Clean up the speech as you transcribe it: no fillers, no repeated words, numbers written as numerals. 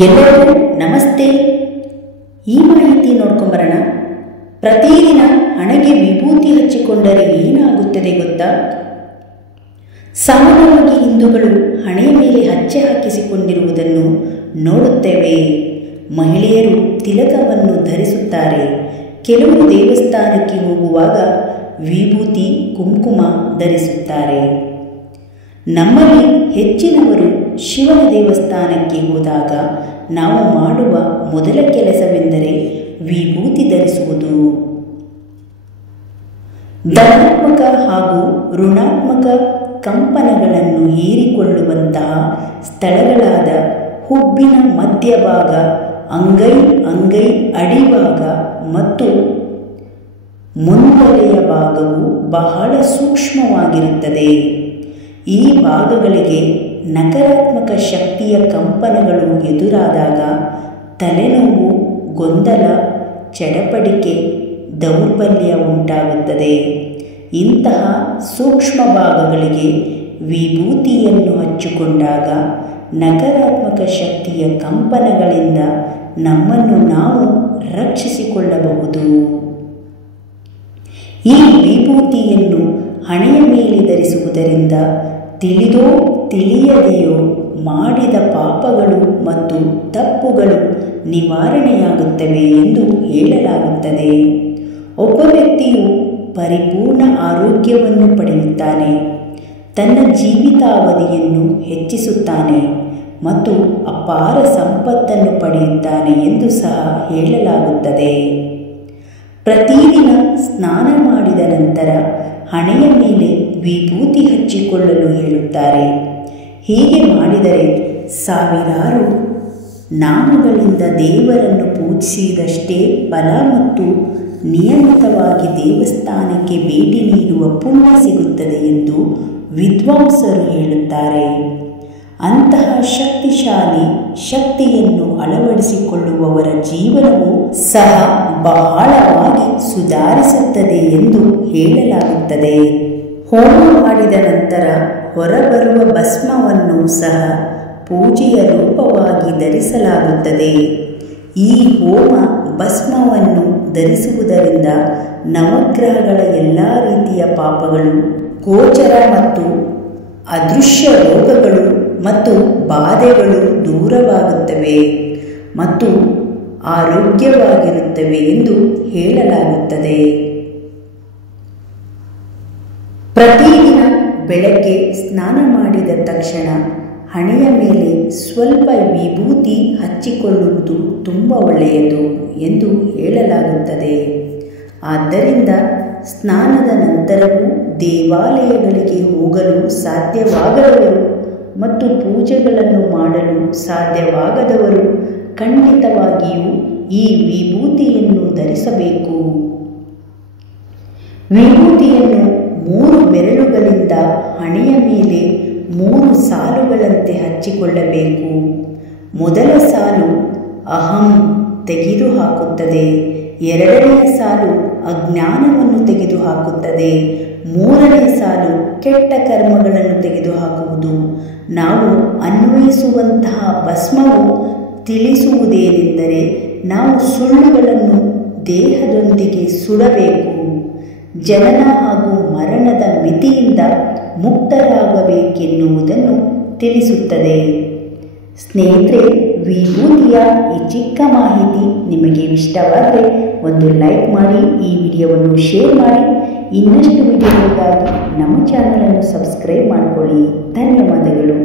ಎಲ್ಲರಿಗೂ ನಮಸ್ತೆ. ಈ ಮಾಹಿತಿ ನೋಡ್ಕೊಂಬರೋಣ. ಪ್ರತಿದಿನ ಹಣೆಗೆ ವಿಭೂತಿ ಹಚ್ಚಿಕೊಂಡರೆ ಏನಾಗುತ್ತದೆ ಗೊತ್ತಾ? ಸಾಮಾನ್ಯವಾಗಿ ಹಿಂದೂಗಳು ಹಣೆಯ ಮೇಲೆ ಹಚ್ಚೆ ಹಾಕಿಸಿಕೊಂಡಿರುವುದನ್ನು ನೋಡುತ್ತೇವೆ. ಮಹಿಳೆಯರು ತಿಲಕವನ್ನು ಧರಿಸುತ್ತಾರೆ. ಕೆಲವರು ದೇವಸ್ಥಾನಕ್ಕೆ ಹೋಗುವಾಗ ವಿಭೂತಿ ಕುಂಕುಮ ಧರಿಸುತ್ತಾರೆ. ನಮ್ಮಲ್ಲಿ ಹೆಚ್ಚಿನವರು ಶಿವನ ದೇವಸ್ಥಾನಕ್ಕೆ ಹೋದಾಗ ನಾವು ಮಾಡುವ ಮೊದಲ ಕೆಲಸವೆಂದರೆ ವಿಭೂತಿ ಧರಿಸುವುದು. ಧನಾತ್ಮಕ ಹಾಗೂ ಋಣಾತ್ಮಕ ಕಂಪನಗಳನ್ನು ಹೀರಿಕೊಳ್ಳುವಂತಹ ಸ್ಥಳಗಳಾದ ಹುಬ್ಬಿನ ಮಧ್ಯಭಾಗ, ಅಂಗೈ ಅಡಿಭಾಗ ಮತ್ತು ಮುಂದಲೆಯ ಭಾಗವು ಬಹಳ ಸೂಕ್ಷ್ಮವಾಗಿರುತ್ತದೆ. ಈ ಭಾಗಗಳಿಗೆ ನಕಾರಾತ್ಮಕ ಶಕ್ತಿಯ ಕಂಪನಗಳು ಎದುರಾದಾಗ ತಲೆನೋವು, ಗೊಂದಲ, ಚಡಪಡಿಕೆ, ದೌರ್ಬಲ್ಯ ಉಂಟಾಗುತ್ತದೆ. ಇಂತಹ ಸೂಕ್ಷ್ಮ ಭಾಗಗಳಿಗೆ ವಿಭೂತಿಯನ್ನು ಹಚ್ಚಿಕೊಂಡಾಗ ನಕಾರಾತ್ಮಕ ಶಕ್ತಿಯ ಕಂಪನಗಳಿಂದ ನಮ್ಮನ್ನು ನಾವು ರಕ್ಷಿಸಿಕೊಳ್ಳಬಹುದು. ಈ ವಿಭೂತಿಯನ್ನು ಹಣೆಯ ಮೇಲೆ ಧರಿಸುವುದರಿಂದ ತಿಳಿದೋ ತಿಳಿಯದೆಯೋ ಮಾಡಿದ ಪಾಪಗಳು ಮತ್ತು ತಪ್ಪುಗಳು ನಿವಾರಣೆಯಾಗುತ್ತವೆ ಎಂದು ಹೇಳಲಾಗುತ್ತದೆ. ಒಬ್ಬ ವ್ಯಕ್ತಿಯು ಪರಿಪೂರ್ಣ ಆರೋಗ್ಯವನ್ನು ಪಡೆಯುತ್ತಾನೆ, ತನ್ನ ಜೀವಿತಾವಧಿಯನ್ನು ಹೆಚ್ಚಿಸುತ್ತಾನೆ ಮತ್ತು ಅಪಾರ ಸಂಪತ್ತನ್ನು ಪಡೆಯುತ್ತಾನೆ ಎಂದು ಸಹ ಹೇಳಲಾಗುತ್ತದೆ. ಪ್ರತಿದಿನ ಸ್ನಾನ ಮಾಡಿದ ನಂತರ ಹಣೆಯ ಮೇಲೆ ವಿಭೂತಿ ಹಚ್ಚಿಕೊಳ್ಳಲು ಹೇಳುತ್ತಾರೆ. ಹೀಗೆ ಮಾಡಿದರೆ ಸಾವಿರಾರು ನಾಮಗಳಿಂದ ದೇವರನ್ನು ಪೂಜಿಸಿದಷ್ಟೇ ಫಲ ಮತ್ತು ನಿಯಮಿತವಾಗಿ ದೇವಸ್ಥಾನಕ್ಕೆ ಭೇಟಿ ನೀಡುವ ಪುಣ್ಯ ಸಿಗುತ್ತದೆ ಎಂದು ವಿದ್ವಾಂಸರು ಹೇಳುತ್ತಾರೆ. ಅಂತಹ ಶಕ್ತಿಶಾಲಿ ಶಕ್ತಿಯನ್ನು ಅಳವಡಿಸಿಕೊಳ್ಳುವವರ ಜೀವನವು ಸಹ ಬಹಳವಾಗಿ ಸುಧಾರಿಸುತ್ತದೆ ಎಂದು ಹೇಳಲಾಗುತ್ತದೆ. ಹೋಮ ಮಾಡಿದ ನಂತರ ಹೊರಬರುವ ಭಸ್ಮವನ್ನು ಸಹ ಪೂಜೆಯ ರೂಪವಾಗಿ ಧರಿಸಲಾಗುತ್ತದೆ. ಈ ಹೋಮ ಭಸ್ಮವನ್ನು ಧರಿಸುವುದರಿಂದ ನವಗ್ರಹಗಳ ಎಲ್ಲ ರೀತಿಯ ಪಾಪಗಳು, ಗೋಚರ ಮತ್ತು ಅದೃಶ್ಯ ರೋಗಗಳು ಮತ್ತು ಬಾಧೆಗಳು ದೂರವಾಗುತ್ತವೆ ಮತ್ತು ಆರೋಗ್ಯವಾಗಿರುತ್ತವೆ ಎಂದು ಹೇಳಲಾಗುತ್ತದೆ. ಪ್ರತಿದಿನ ಬೆಳಗ್ಗೆ ಸ್ನಾನ ಮಾಡಿದ ತಕ್ಷಣ ಹಣೆಯ ಮೇಲೆ ಸ್ವಲ್ಪ ವಿಭೂತಿ ಹಚ್ಚಿಕೊಳ್ಳುವುದು ತುಂಬ ಒಳ್ಳೆಯದು ಎಂದು ಹೇಳಲಾಗುತ್ತದೆ. ಆದ್ದರಿಂದ ಸ್ನಾನದ ನಂತರವೂ ದೇವಾಲಯಗಳಿಗೆ ಹೋಗಲು ಸಾಧ್ಯವಾಗದವರು ಮತ್ತು ಪೂಜೆಗಳನ್ನು ಮಾಡಲು ಸಾಧ್ಯವಾಗದವರು ಖಂಡಿತವಾಗಿಯೂ ಈ ವಿಭೂತಿಯನ್ನು ಧರಿಸಬೇಕು. ವಿಭೂತಿಯನ್ನು 3 ಬೆರಳುಗಳಿಂದ ಹಣೆಯ ಮೇಲೆ 3 ಸಾಲುಗಳಂತೆ ಹಚ್ಚಿಕೊಳ್ಳಬೇಕು. ಮೊದಲ ಸಾಲು ಅಹಂ ತೆಗೆದುಹಾಕುತ್ತದೆ, ಎರಡನೆಯ ಸಾಲು ಅಜ್ಞಾನವನ್ನು ತೆಗೆದುಹಾಕುತ್ತದೆ, ಮೂರನೇ ಸಾಲು ಕೆಟ್ಟ ಕರ್ಮಗಳನ್ನು ತೆಗೆದುಹಾಕುವುದು. ನಾವು ಅನ್ವಯಿಸುವಂತಹ ಭಸ್ಮವು ತಿಳಿಸುವುದೇನೆಂದರೆ ನಾವು ಸುಳ್ಳುಗಳನ್ನು ದೇಹದೊಂದಿಗೆ ಸುಡಬೇಕು, ಜನನ ಹಾಗೂ ಮರಣದ ಮಿತಿಯಿಂದ ಮುಕ್ತರಾಗಬೇಕೆನ್ನುವುದನ್ನು ತಿಳಿಸುತ್ತದೆ. ಸ್ನೇಹಿತರೆ, ವಿಭೂತಿಯ ಈ ಚಿಕ್ಕ ಮಾಹಿತಿ ನಿಮಗೆ ಇಷ್ಟವಾದರೆ ಒಂದು ಲೈಕ್ ಮಾಡಿ, ಈ ವಿಡಿಯೋವನ್ನು ಶೇರ್ ಮಾಡಿ. ಇನ್ನಷ್ಟು ವಿಡಿಯೋಗಳಿಗಾಗಿ ನಮ್ಮ ಚಾನಲನ್ನು ಸಬ್ಸ್ಕ್ರೈಬ್ ಮಾಡಿಕೊಳ್ಳಿ. ಧನ್ಯವಾದಗಳು.